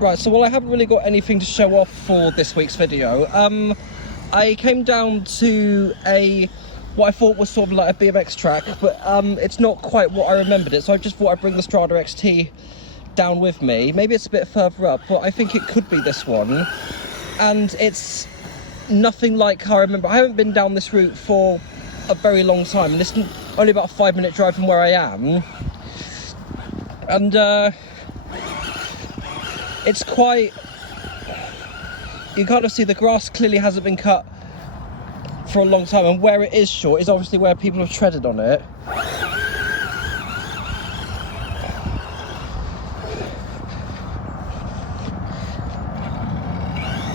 Right, so I haven't really got anything to show off for this week's video. I came down to what I thought was sort of like a BMX track, but it's not quite what I remembered it, so I just thought I'd bring the Strada XT down with me. Maybe it's a bit further up, but I think it could be this one. And it's nothing like how I remember. I haven't been down this route for a very long time, and it's only about a 5-minute drive from where I am. And it's quite, you kind of see the grass clearly hasn't been cut for a long time, and where it is short is obviously where people have treaded on it.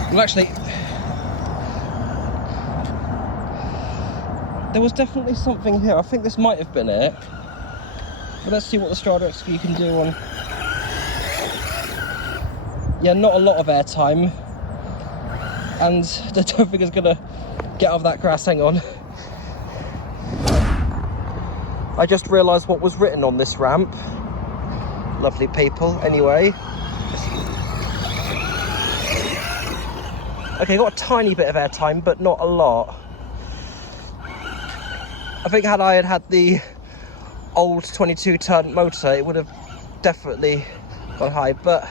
Well, actually, there was definitely something here. I think this might have been it. But let's see what the Strada XT can do on. Yeah, not a lot of airtime. And I don't think it's gonna get out of that grass. Hang on. I just realised what was written on this ramp. Lovely people. Anyway. Okay, got a tiny bit of airtime, but not a lot. I think had I had the old 22-ton motor, it would have definitely gone high, but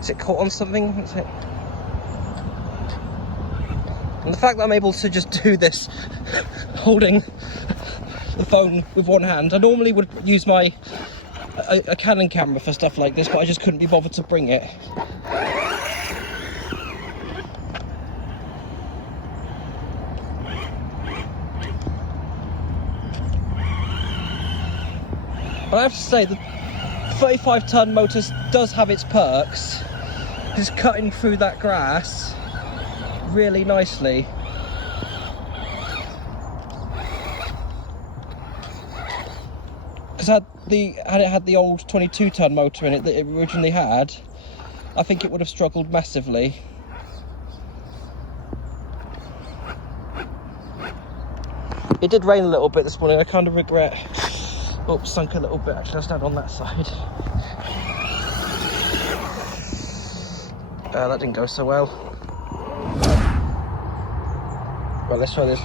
is it caught on something? Is it? And the fact that I'm able to just do this holding the phone with one hand, I normally would use my a Canon camera for stuff like this, but I just couldn't be bothered to bring it. But I have to say, the 35-ton motor does have its perks. It's cutting through that grass really nicely. Because had it had the old 22-ton motor in it that it originally had, I think it would have struggled massively. It did rain a little bit this morning. I kind of regret. Oh, sunk a little bit. Actually, I'll stand on that side. That didn't go so well. Right, let's try this.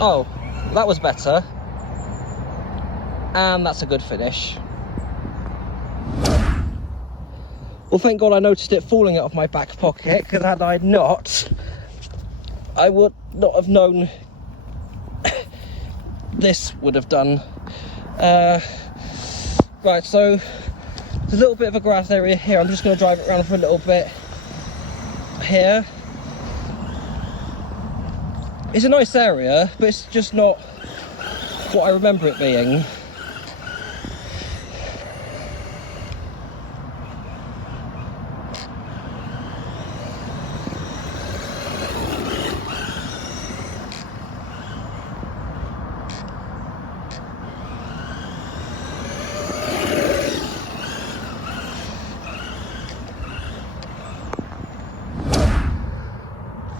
Oh, that was better. And that's a good finish. Well, thank God I noticed it falling out of my back pocket, because had I not, I would not have known this would have done. Right, so there's a little bit of a grass area here. I'm just going to drive it around for a little bit here. It's a nice area, but it's just not what I remember it being.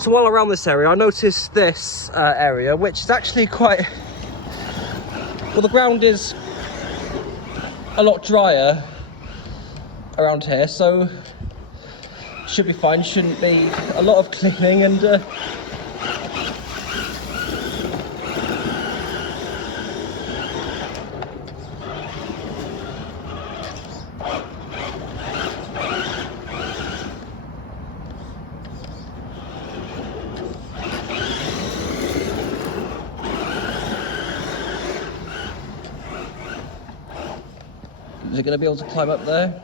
So while around this area, I noticed this area, which is actually quite, well, the ground is a lot drier around here, so should be fine. Shouldn't be a lot of cleaning, and is it going to be able to climb up there?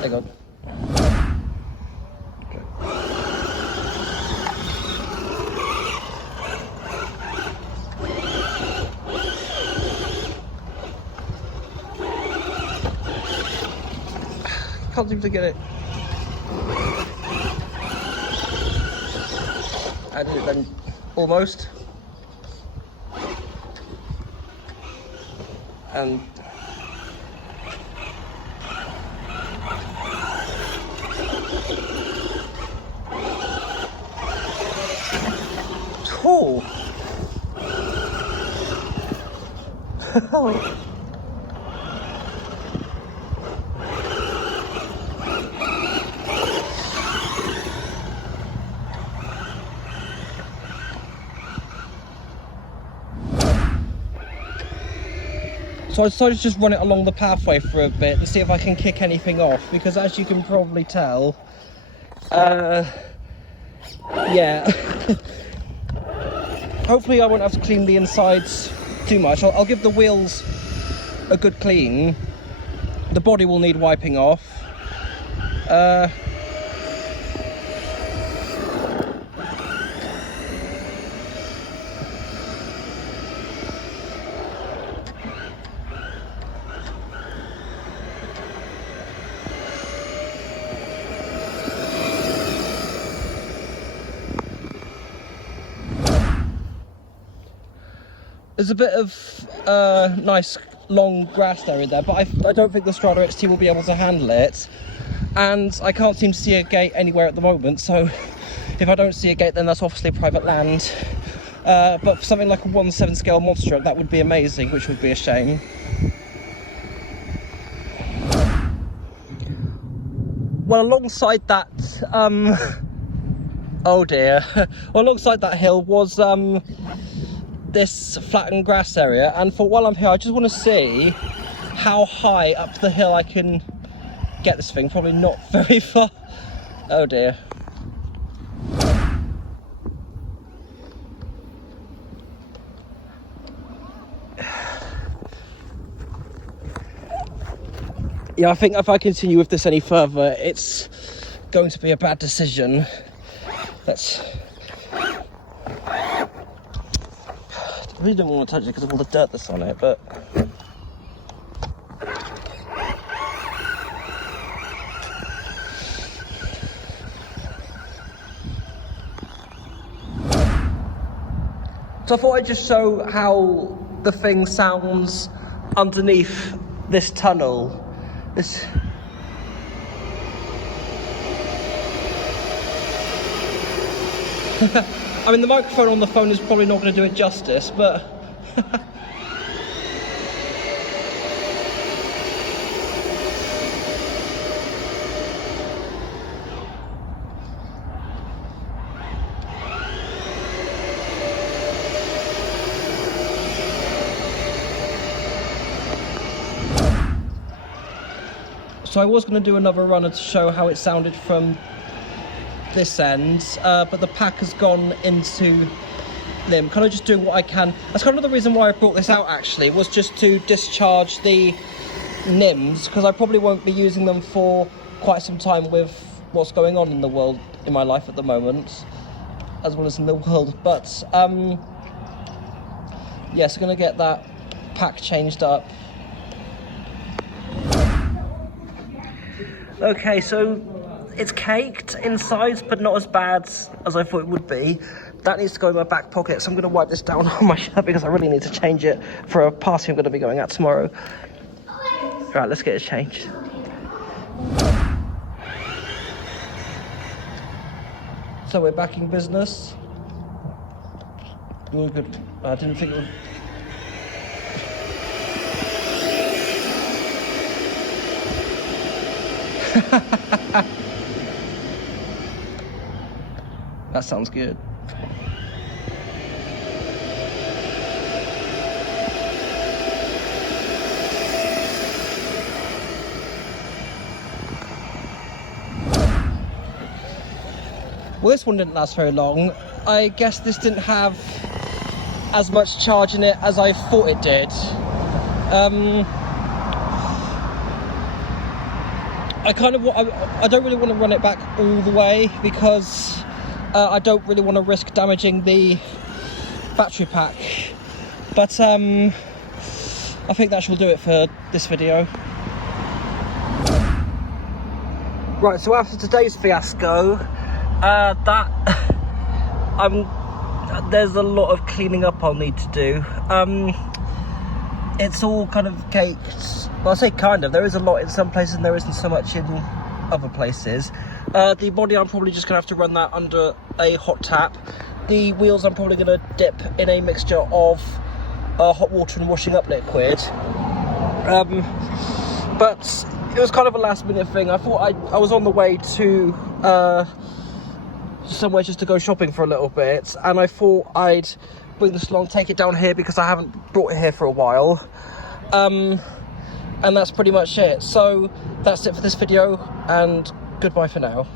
Hang on. Okay. Can't seem to get it. I did it then. Almost. And So I decided to just run it along the pathway for a bit to see if I can kick anything off, because as you can probably tell, yeah, hopefully I won't have to clean the insides too much. I'll give the wheels a good clean. The body will need wiping off. There's a bit of nice long grass area there, but I don't think the Strada XT will be able to handle it. And I can't seem to see a gate anywhere at the moment, so if I don't see a gate, then that's obviously private land. But for something like a 1/7 scale monster truck, that would be amazing, which would be a shame. Well, alongside that, oh dear, well, alongside that hill was this flattened grass area, and for while I'm here I just want to see how high up the hill I can get this thing. Probably not very far. Oh dear. Yeah, I think if I continue with this any further, it's going to be a bad decision. I really don't want to touch it because of all the dirt that's on it, but so I thought I'd just show how the thing sounds underneath this tunnel. I mean, the microphone on the phone is probably not going to do it justice, but so I was going to do another runner to show how it sounded from this end, but the pack has gone into limb. Kind of just doing what I can. That's kind of the reason why I brought this out, actually, was just to discharge the NiMHs, because I probably won't be using them for quite some time with what's going on in the world, in my life at the moment, as well as in the world. But yeah, so going to get that pack changed up. Okay, so it's caked in size, but not as bad as I thought it would be. That needs to go in my back pocket, so I'm going to wipe this down on my shirt because I really need to change it for a party I'm going to be going at tomorrow. Right, let's get it changed. So we're back in business. All good. I didn't think it would... That sounds good. Well, this one didn't last very long. I guess this didn't have as much charge in it as I thought it did. I don't really want to run it back all the way because I don't really want to risk damaging the battery pack. But I think that shall do it for this video. Right, so after today's fiasco, there's a lot of cleaning up I'll need to do. It's all kind of caked. Well, I say kind of. There is a lot in some places and there isn't so much in other places. The body, I'm probably just going to have to run that under a hot tap. The wheels, I'm probably going to dip in a mixture of hot water and washing up liquid. But it was kind of a last minute thing. I thought I was on the way to somewhere just to go shopping for a little bit, and I thought I'd bring this along, take it down here because I haven't brought it here for a while. And that's pretty much it. So that's it for this video, and goodbye for now.